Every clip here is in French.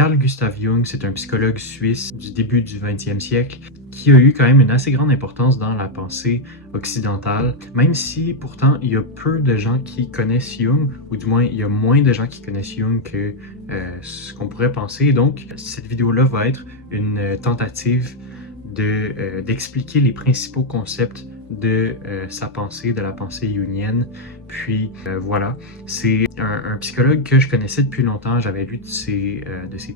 Carl Gustav Jung, c'est un psychologue suisse du début du 20e siècle qui a eu quand même une assez grande importance dans la pensée occidentale, même si pourtant il y a peu de gens qui connaissent Jung, ou du moins il y a moins de gens qui connaissent Jung que ce qu'on pourrait penser. Donc cette vidéo-là va être une tentative d'expliquer les principaux concepts de sa pensée, de la pensée jungienne. Puis voilà, c'est un psychologue que je connaissais depuis longtemps. J'avais lu de ses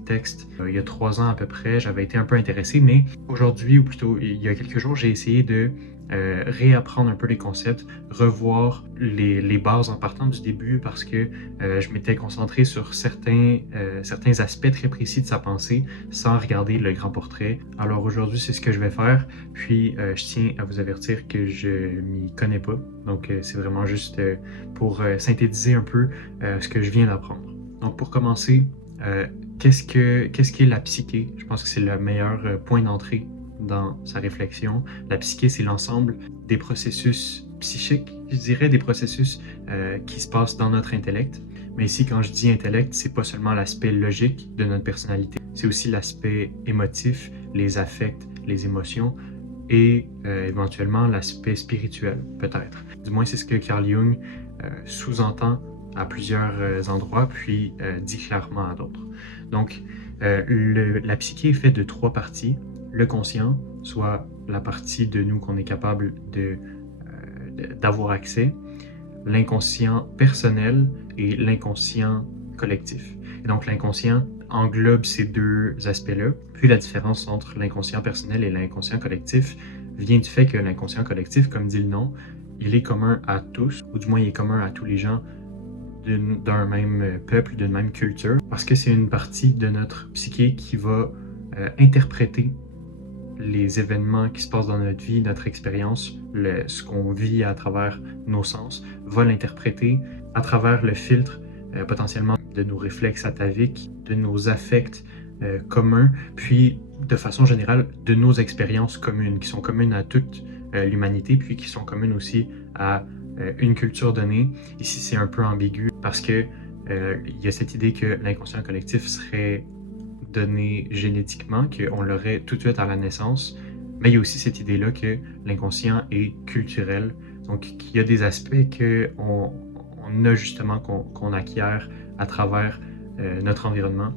textes il y a 3 ans à peu près. J'avais été un peu intéressé, mais aujourd'hui, ou plutôt il y a quelques jours, j'ai essayé de réapprendre un peu les concepts, revoir les bases en partant du début parce que je m'étais concentré sur certains aspects très précis de sa pensée sans regarder le grand portrait. Alors aujourd'hui, c'est ce que je vais faire. Puis je tiens à vous avertir que je m'y connais pas. Donc c'est vraiment juste pour synthétiser un peu ce que je viens d'apprendre. Donc pour commencer, qu'est-ce qu'est la psyché? Je pense que c'est le meilleur point d'entrée dans sa réflexion. La psyché, c'est l'ensemble des processus psychiques, je dirais des processus qui se passent dans notre intellect. Mais ici, quand je dis intellect, c'est pas seulement l'aspect logique de notre personnalité, c'est aussi l'aspect émotif, les affects, les émotions et éventuellement l'aspect spirituel, peut-être. Du moins, c'est ce que Carl Jung sous-entend à plusieurs endroits, puis dit clairement à d'autres. Donc, la psyché est faite de 3 parties. Le conscient, soit la partie de nous qu'on est capable d'avoir accès, l'inconscient personnel et l'inconscient collectif. Et donc l'inconscient englobe ces 2 aspects-là. Puis la différence entre l'inconscient personnel et l'inconscient collectif vient du fait que l'inconscient collectif, comme dit le nom, il est commun à tous, ou du moins il est commun à tous les gens d'un même peuple, d'une même culture, parce que c'est une partie de notre psyché qui va interpréter les événements qui se passent dans notre vie, notre expérience, ce qu'on vit à travers nos sens, va l'interpréter à travers le filtre potentiellement de nos réflexes ataviques, de nos affects communs, puis de façon générale de nos expériences communes, qui sont communes à toute l'humanité, puis qui sont communes aussi à une culture donnée. Ici, c'est un peu ambigu parce que il y a cette idée que l'inconscient collectif serait donné génétiquement, qu'on l'aurait tout de suite à la naissance, mais il y a aussi cette idée-là que l'inconscient est culturel, donc qu'il y a des aspects qu'on a justement, qu'on acquiert à travers notre environnement.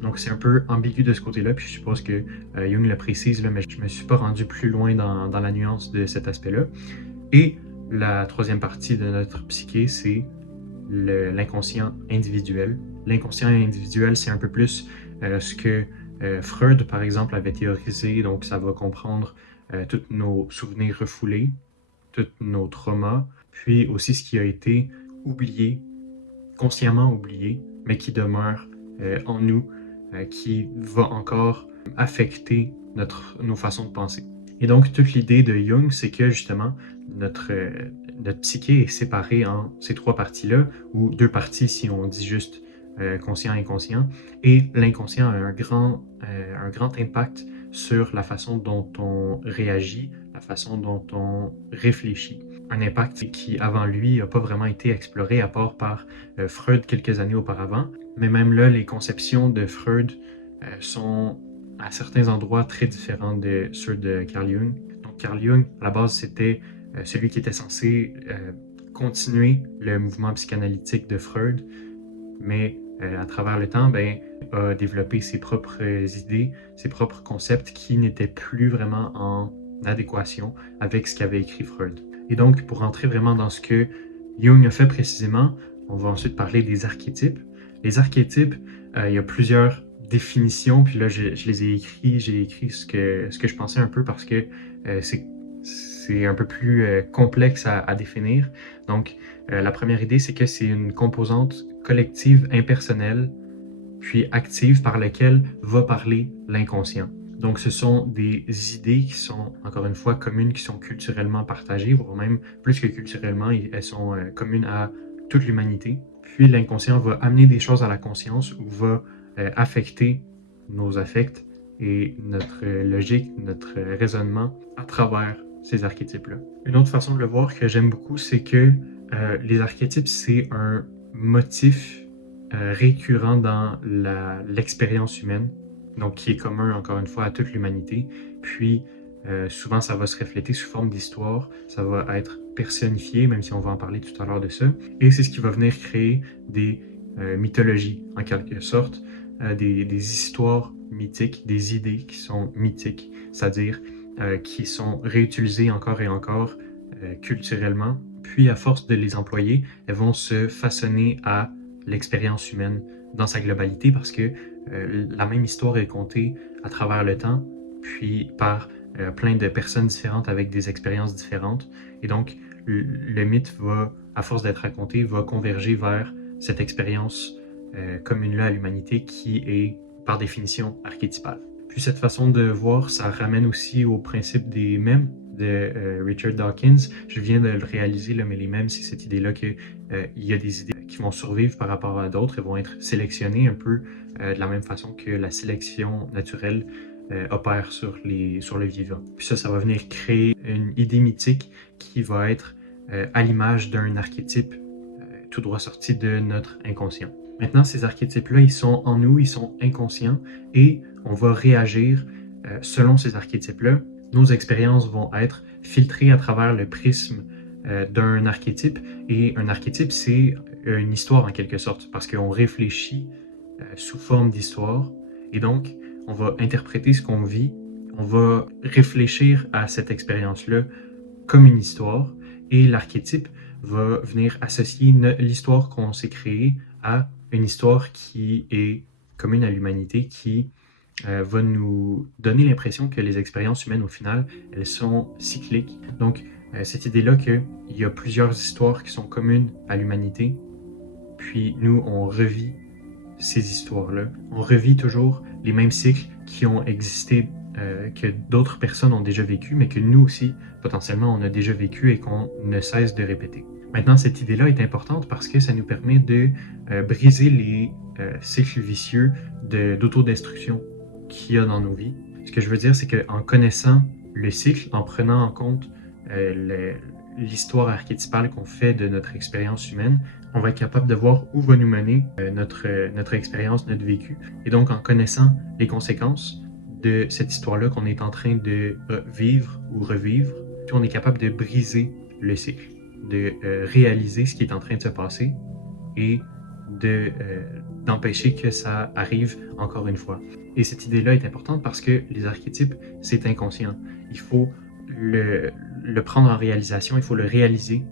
Donc c'est un peu ambigu de ce côté-là, puis je suppose que Jung le précise, là, mais je ne me suis pas rendu plus loin dans la nuance de cet aspect-là. Et la 3e partie de notre psyché, c'est l'inconscient individuel. L'inconscient individuel, c'est un peu plus ce que Freud, par exemple, avait théorisé. Donc, ça va comprendre tous nos souvenirs refoulés, tous nos traumas, puis aussi ce qui a été oublié, consciemment oublié, mais qui demeure en nous, qui va encore affecter nos façons de penser. Et donc, toute l'idée de Jung, c'est que justement, notre psyché est séparée en ces 3 parties-là, ou 2 parties si on dit juste conscient et inconscient, et l'inconscient a un grand impact sur la façon dont on réagit, la façon dont on réfléchit. Un impact qui, avant lui, n'a pas vraiment été exploré à part par Freud quelques années auparavant. Mais même là, les conceptions de Freud sont à certains endroits très différents de ceux de Carl Jung. Donc Carl Jung, à la base, c'était celui qui était censé continuer le mouvement psychanalytique de Freud, mais à travers le temps, a développé ses propres idées, ses propres concepts qui n'étaient plus vraiment en adéquation avec ce qu'avait écrit Freud. Et donc, pour entrer vraiment dans ce que Jung a fait précisément, on va ensuite parler des archétypes. Les archétypes, il y a plusieurs définitions, puis là, je les ai écrits, j'ai écrit ce que je pensais un peu parce que c'est un peu plus complexe à définir. Donc, la première idée, c'est que c'est une composante collective impersonnelle, puis active par laquelle va parler l'inconscient. Donc, ce sont des idées qui sont, encore une fois, communes, qui sont culturellement partagées, voire même plus que culturellement, elles sont communes à toute l'humanité. Puis, l'inconscient va amener des choses à la conscience ou va affecter nos affects et notre logique, notre raisonnement à travers ces archétypes-là. Une autre façon de le voir que j'aime beaucoup, c'est que les archétypes, c'est un motif récurrent dans l'expérience humaine, donc qui est commun encore une fois à toute l'humanité. Puis souvent ça va se refléter sous forme d'histoire, ça va être personnifié, même si on va en parler tout à l'heure de ça. Et c'est ce qui va venir créer des mythologies en quelque sorte, des histoires mythiques, des idées qui sont mythiques, c'est-à-dire qui sont réutilisées encore et encore culturellement. Puis à force de les employer, elles vont se façonner à l'expérience humaine dans sa globalité parce que la même histoire est contée à travers le temps, puis par plein de personnes différentes avec des expériences différentes. Et donc, le mythe va, à force d'être raconté, va converger vers cette expérience commune-là à l'humanité qui est, par définition, archétypale. Puis cette façon de voir, ça ramène aussi au principe des mèmes de Richard Dawkins. Je viens de le réaliser, là, mais les mèmes, c'est cette idée-là qu'il y a des idées qui vont survivre par rapport à d'autres et vont être sélectionnées un peu de la même façon que la sélection naturelle opère sur le vivant. Puis ça va venir créer une idée mythique qui va être à l'image d'un archétype tout droit sorti de notre inconscient. Maintenant, ces archétypes-là, ils sont en nous, ils sont inconscients et on va réagir selon ces archétypes-là. Nos expériences vont être filtrées à travers le prisme d'un archétype et un archétype, c'est une histoire en quelque sorte parce qu'on réfléchit sous forme d'histoire et donc on va interpréter ce qu'on vit, on va réfléchir à cette expérience-là comme une histoire et l'archétype va venir associer l'histoire qu'on s'est créée à une histoire qui est commune à l'humanité, qui va nous donner l'impression que les expériences humaines, au final, elles sont cycliques. Donc, cette idée-là qu'il y a plusieurs histoires qui sont communes à l'humanité, puis nous, on revit ces histoires-là. On revit toujours les mêmes cycles qui ont existé, que d'autres personnes ont déjà vécu, mais que nous aussi, potentiellement, on a déjà vécu et qu'on ne cesse de répéter. Maintenant, cette idée-là est importante parce que ça nous permet de briser les cycles vicieux d'autodestruction qu'il y a dans nos vies. Ce que je veux dire, c'est qu'en connaissant le cycle, en prenant en compte l'histoire archétypale qu'on fait de notre expérience humaine, on va être capable de voir où va nous mener notre expérience, notre vécu. Et donc, en connaissant les conséquences de cette histoire-là qu'on est en train de vivre ou revivre, puis on est capable de briser le cycle, de réaliser ce qui est en train de se passer et d'empêcher que ça arrive encore une fois. Et cette idée-là est importante parce que les archétypes, c'est inconscient. Il faut le prendre en réalisation, il faut le réaliser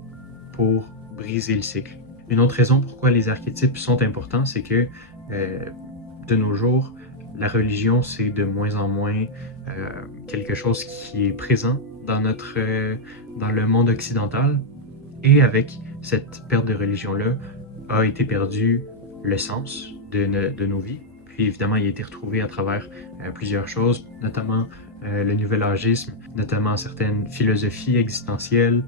pour briser le cycle. Une autre raison pourquoi les archétypes sont importants, c'est que de nos jours, la religion, c'est de moins en moins quelque chose qui est présent dans le monde occidental. Et avec cette perte de religion-là, a été perdu le sens de nos vies. Puis évidemment, il a été retrouvé à travers plusieurs choses, notamment le nouvel âgisme, notamment certaines philosophies existentielles.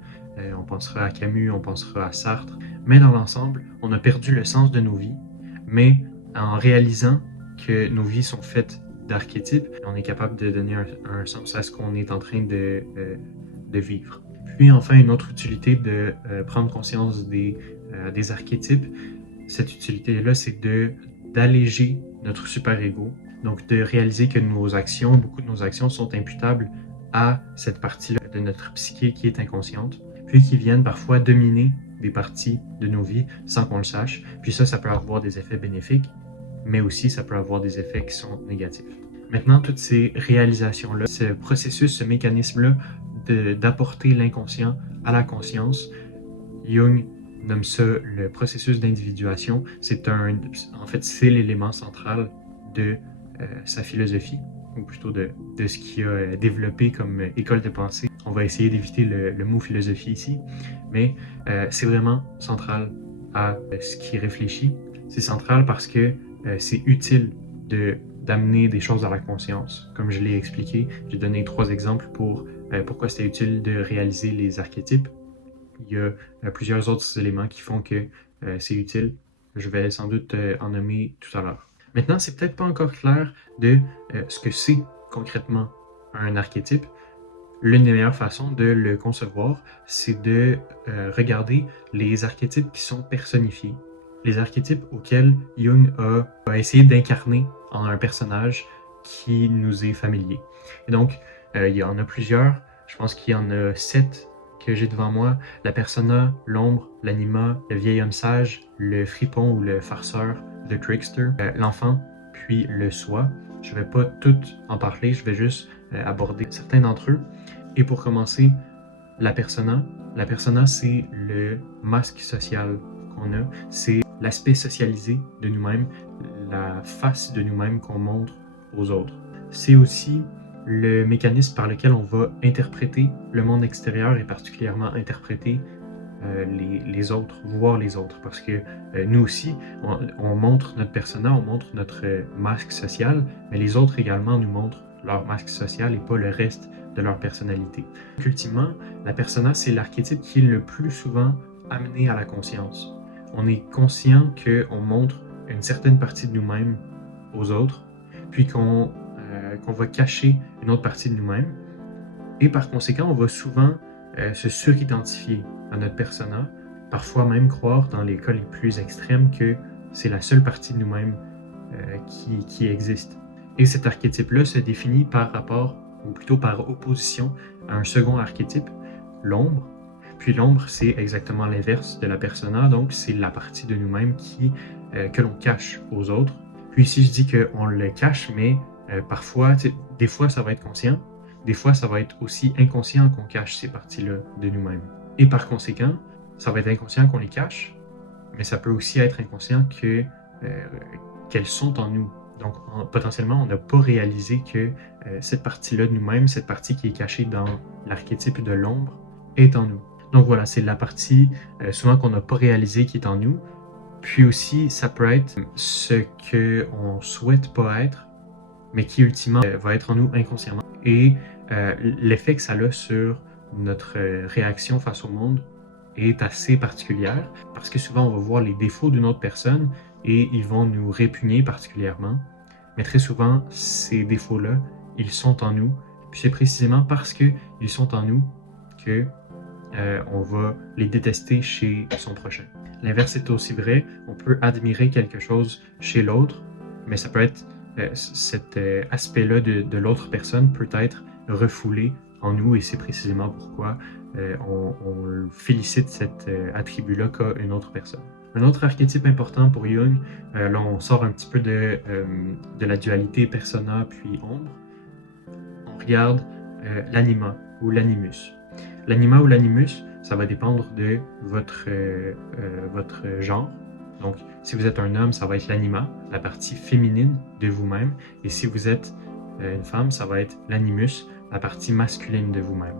On pensera à Camus, on pensera à Sartre. Mais dans l'ensemble, on a perdu le sens de nos vies. Mais en réalisant que nos vies sont faites d'archétypes, on est capable de donner un sens à ce qu'on est en train de vivre. Puis enfin, une autre utilité de prendre conscience des archétypes, cette utilité-là, c'est d'alléger notre super-ego, donc de réaliser que beaucoup de nos actions sont imputables à cette partie-là de notre psyché qui est inconsciente, puis qui viennent parfois dominer des parties de nos vies sans qu'on le sache. Puis ça peut avoir des effets bénéfiques, mais aussi ça peut avoir des effets qui sont négatifs. Maintenant, toutes ces réalisations-là, ce processus, ce mécanisme-là d'apporter l'inconscient à la conscience, Jung nomme ça le processus d'individuation. En fait, c'est l'élément central de sa philosophie, ou plutôt de ce qu'il a développé comme école de pensée. On va essayer d'éviter le mot philosophie ici, mais c'est vraiment central à ce qui réfléchit. C'est central parce que c'est utile d'amener des choses à la conscience. Comme je l'ai expliqué, j'ai donné 3 exemples pour pourquoi c'est utile de réaliser les archétypes. Il y a plusieurs autres éléments qui font que c'est utile. Je vais sans doute en nommer tout à l'heure. Maintenant, c'est peut-être pas encore clair de ce que c'est concrètement un archétype. L'une des meilleures façons de le concevoir, c'est de regarder les archétypes qui sont personnifiés. les archétypes auxquels Jung a essayé d'incarner en un personnage qui nous est familier. Et donc, il y en a plusieurs. Je pense qu'il y en a 7 que j'ai devant moi. La persona, l'ombre, l'anima, le vieil homme sage, le fripon ou le farceur, le trickster, l'enfant, puis le soi. Je ne vais pas tout en parler, je vais juste aborder certains d'entre eux. Et pour commencer, la persona. La persona, c'est le masque social qu'on a. C'est l'aspect socialisé de nous-mêmes, la face de nous-mêmes qu'on montre aux autres. C'est aussi le mécanisme par lequel on va interpréter le monde extérieur et particulièrement interpréter les autres, voir les autres. Parce que nous aussi, on montre notre persona, on montre notre masque social, mais les autres également nous montrent leur masque social et pas le reste de leur personnalité. Ultimement, la persona, c'est l'archétype qui est le plus souvent amené à la conscience. On est conscient qu'on montre une certaine partie de nous-mêmes aux autres, puis qu'on va cacher une autre partie de nous-mêmes. Et par conséquent, on va souvent se suridentifier à notre persona, parfois même croire, dans les cas les plus extrêmes, que c'est la seule partie de nous-mêmes qui existe. Et cet archétype-là se définit par rapport, ou plutôt par opposition, à un second archétype, l'ombre. Puis l'ombre, c'est exactement l'inverse de la persona, donc c'est la partie de nous-mêmes que l'on cache aux autres. Puis ici, je dis qu'on le cache, mais parfois, des fois, ça va être conscient, des fois, ça va être aussi inconscient qu'on cache ces parties-là de nous-mêmes. Et par conséquent, ça va être inconscient qu'on les cache, mais ça peut aussi être inconscient qu'elles sont en nous. Donc, potentiellement, on n'a pas réalisé que cette partie-là de nous-mêmes, cette partie qui est cachée dans l'archétype de l'ombre, est en nous. Donc voilà, c'est la partie souvent qu'on n'a pas réalisé qui est en nous. Puis aussi, ça peut être ce qu'on ne souhaite pas être, mais qui ultimement va être en nous inconsciemment. Et l'effet que ça a sur notre réaction face au monde est assez particulière, parce que souvent on va voir les défauts d'une autre personne et ils vont nous répugner particulièrement. Mais très souvent, ces défauts-là, ils sont en nous. Puis c'est précisément parce qu'ils sont en nous que on va les détester chez son prochain. L'inverse est aussi vrai. On peut admirer quelque chose chez l'autre, mais ça peut être cet aspect-là de l'autre personne peut être refoulé en nous et c'est précisément pourquoi on félicite cet attribut-là qu'a une autre personne. Un autre archétype important pour Jung, là on sort un petit peu de la dualité persona puis ombre, on regarde l'anima ou l'animus. L'anima ou l'animus, ça va dépendre de votre genre. Donc, si vous êtes un homme, ça va être l'anima, la partie féminine de vous-même. Et si vous êtes une femme, ça va être l'animus, la partie masculine de vous-même.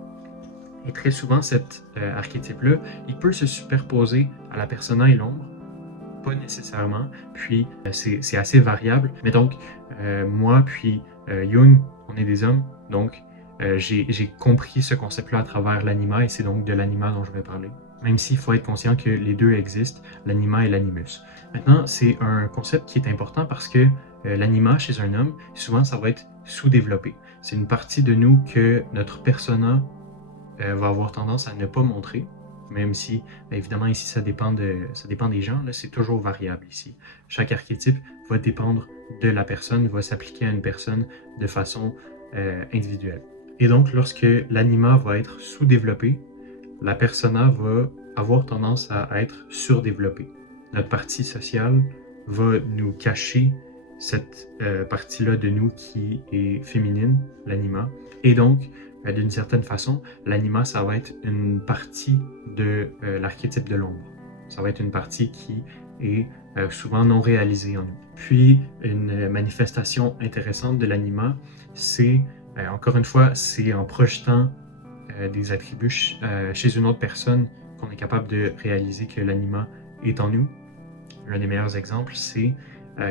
Et très souvent, cet archétype-là, il peut se superposer à la persona et l'ombre, pas nécessairement, puis c'est assez variable. Mais donc, moi puis Jung, on est des hommes, donc j'ai compris ce concept-là à travers l'anima et c'est donc de l'anima dont je vais parler. Même s'il faut être conscient que les deux existent, l'anima et l'animus. Maintenant, c'est un concept qui est important parce que l'anima chez un homme, souvent ça va être sous-développé. C'est une partie de nous que notre persona va avoir tendance à ne pas montrer, même si, évidemment, ici, ça dépend des gens, là, c'est toujours variable ici. Chaque archétype va dépendre de la personne, va s'appliquer à une personne de façon individuelle. Et donc, lorsque l'anima va être sous-développé, la persona va avoir tendance à être surdéveloppée. Notre partie sociale va nous cacher cette partie-là de nous qui est féminine, l'anima. Et donc, d'une certaine façon, l'anima, ça va être une partie de l'archétype de l'ombre. Ça va être une partie qui est souvent non réalisée en nous. Puis, une manifestation intéressante de l'anima, c'est, encore une fois, c'est en projetant des attributs chez une autre personne qu'on est capable de réaliser que l'anima est en nous. L'un des meilleurs exemples, c'est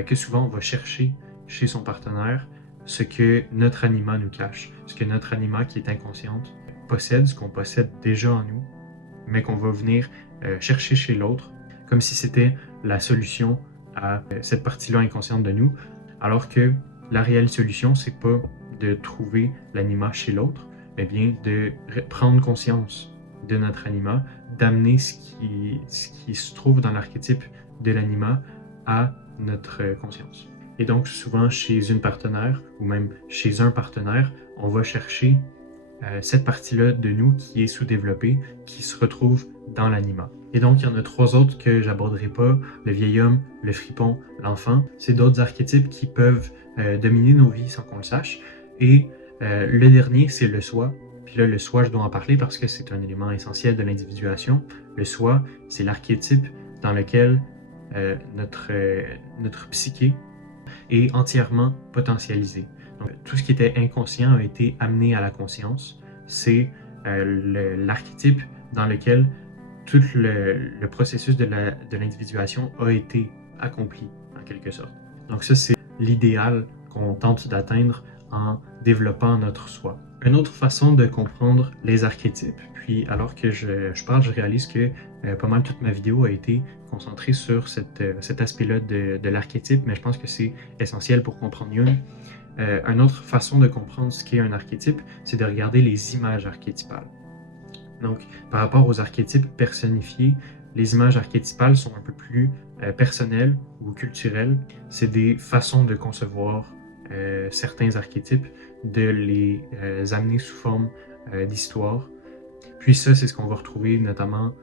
que souvent on va chercher chez son partenaire ce que notre anima nous cache, ce que notre anima qui est inconsciente possède, ce qu'on possède déjà en nous, mais qu'on va venir chercher chez l'autre, comme si c'était la solution à cette partie-là inconsciente de nous, alors que la réelle solution, c'est pas de trouver l'anima chez l'autre, mais bien de prendre conscience de notre anima, d'amener ce qui se trouve dans l'archétype de l'anima à notre conscience. Et donc, souvent, chez une partenaire ou même chez un partenaire, on va chercher cette partie-là de nous qui est sous-développée, qui se retrouve dans l'anima. Et donc, il y en a 3 autres que j'aborderai pas, le vieil homme, le fripon, l'enfant. C'est d'autres archétypes qui peuvent dominer nos vies sans qu'on le sache. Et le dernier, c'est le soi. Puis là, le soi, je dois en parler parce que c'est un élément essentiel de l'individuation. Le soi, c'est l'archétype dans lequel notre psyché est entièrement potentialisée. Donc, tout ce qui était inconscient a été amené à la conscience. C'est l'archétype dans lequel tout le processus de l'individuation a été accompli, en quelque sorte. Donc ça, c'est l'idéal qu'on tente d'atteindre en développant notre soi. Une autre façon de comprendre les archétypes, puis alors que je parle, je réalise que pas mal toute ma vidéo a été concentrée sur cet aspect-là de l'archétype, mais je pense que c'est essentiel pour comprendre Jung. Une autre façon de comprendre ce qu'est un archétype, c'est de regarder les images archétypales. Donc, par rapport aux archétypes personnifiés, les images archétypales sont un peu plus personnelles ou culturelles. C'est des façons de concevoir certains archétypes, de les amener sous forme d'histoire. Puis ça, c'est ce qu'on va retrouver notamment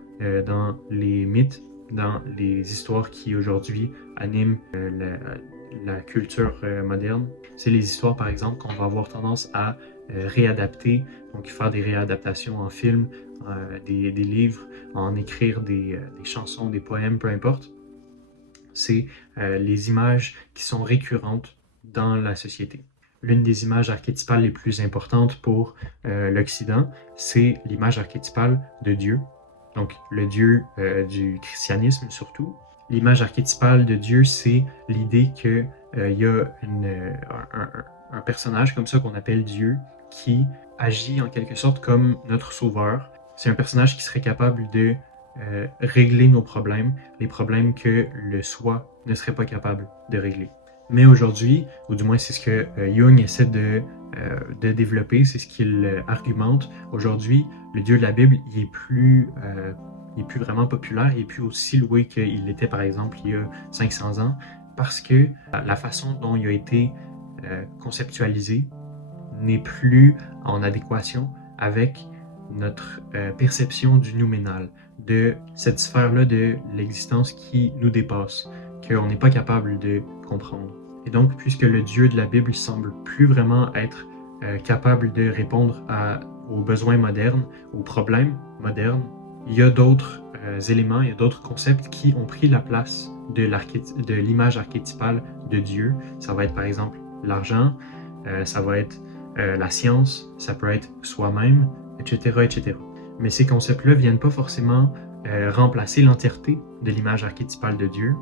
dans les mythes, dans les histoires qui aujourd'hui animent la culture moderne. C'est les histoires, par exemple, qu'on va avoir tendance à réadapter, donc faire des réadaptations en film, des livres, en écrire des chansons, des poèmes, peu importe. C'est les images qui sont récurrentes dans la société. L'une des images archétypales les plus importantes pour l'Occident, c'est l'image archétypale de Dieu, donc le Dieu du christianisme surtout. L'image archétypale de Dieu, c'est l'idée qu'il y a un personnage comme ça qu'on appelle Dieu qui agit en quelque sorte comme notre sauveur. C'est un personnage qui serait capable de régler nos problèmes, les problèmes que le soi ne serait pas capable de régler. Mais aujourd'hui, ou du moins c'est ce que Jung essaie de développer, c'est ce qu'il argumente. Aujourd'hui, le Dieu de la Bible, il est plus vraiment populaire, il est plus aussi loué qu'il l'était par exemple il y a 500 ans, parce que la façon dont il a été conceptualisé n'est plus en adéquation avec notre perception du nouménal, de cette sphère-là de l'existence qui nous dépasse, qu'on n'est pas capable de comprendre. Et donc, puisque le Dieu de la Bible semble plus vraiment être capable de répondre aux besoins modernes, aux problèmes modernes, il y a d'autres éléments, il y a d'autres concepts qui ont pris la place de l'image archétypale de Dieu. Ça va être par exemple l'argent, ça va être la science, ça peut être soi-même, etc., etc. Mais ces concepts-là ne viennent pas forcément remplacer l'entièreté de l'image archétypale de Dieu.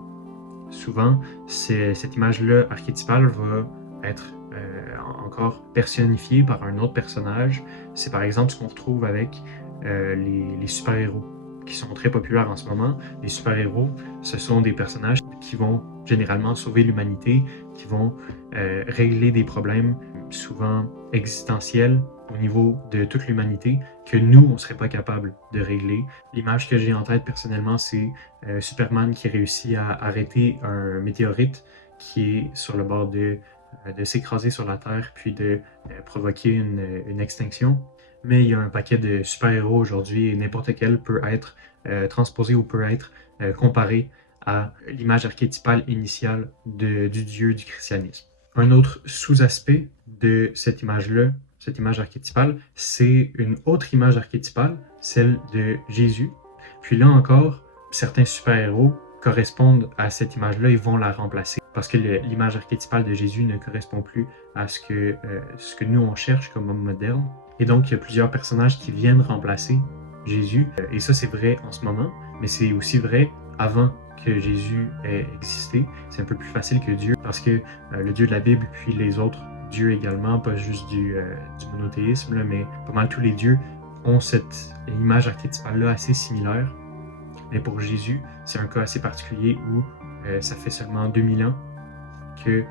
Souvent, cette image-là archétypale va être encore personnifiée par un autre personnage. C'est par exemple ce qu'on retrouve avec les super-héros qui sont très populaires en ce moment. Les super-héros, ce sont des personnages qui vont généralement sauver l'humanité, qui vont régler des problèmes souvent existentiels au niveau de toute l'humanité que nous, on ne serait pas capable de régler. L'image que j'ai en tête personnellement, c'est Superman qui réussit à arrêter un météorite qui est sur le bord de s'écraser sur la Terre puis de provoquer une extinction. Mais il y a un paquet de super-héros aujourd'hui et n'importe quel peut être transposé ou peut être comparé à l'image archétypale initiale du Dieu du christianisme. Un autre sous-aspect de cette image-là, cette image archétypale, c'est une autre image archétypale, celle de Jésus. Puis là encore, certains super-héros correspondent à cette image-là et vont la remplacer parce que l'image archétypale de Jésus ne correspond plus à ce que nous on cherche comme homme moderne. Et donc, il y a plusieurs personnages qui viennent remplacer Jésus. Et ça, c'est vrai en ce moment, mais c'est aussi vrai avant que Jésus ait existé. C'est un peu plus facile que Dieu parce que le Dieu de la Bible, puis les autres dieux également, pas juste du monothéisme, là, mais pas mal tous les dieux ont cette image archétypale-là assez similaire. Mais pour Jésus, c'est un cas assez particulier où ça fait seulement 2000 ans que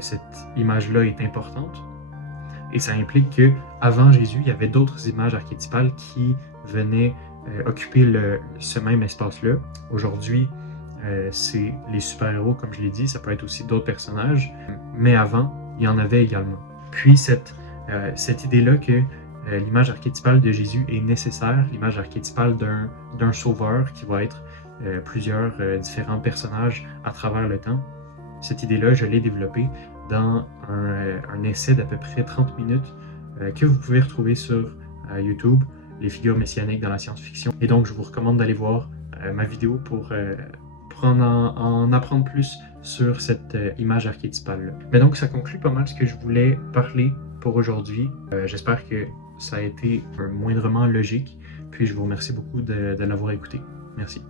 cette image-là est importante. Et ça implique qu'avant Jésus, il y avait d'autres images archétypales qui venaient occuper ce même espace-là. Aujourd'hui, c'est les super-héros, comme je l'ai dit, ça peut être aussi d'autres personnages, mais avant, il y en avait également. Puis cette idée-là que l'image archétypale de Jésus est nécessaire, l'image archétypale d'un sauveur qui va être plusieurs différents personnages à travers le temps, cette idée-là, je l'ai développée dans un essai d'à peu près 30 minutes que vous pouvez retrouver sur YouTube, les figures messianiques dans la science-fiction. Et donc, je vous recommande d'aller voir ma vidéo pour en apprendre plus sur cette image archétypale-là. Mais donc, ça conclut pas mal ce que je voulais parler pour aujourd'hui. J'espère que ça a été moindrement logique. Puis, je vous remercie beaucoup de l'avoir écouté. Merci.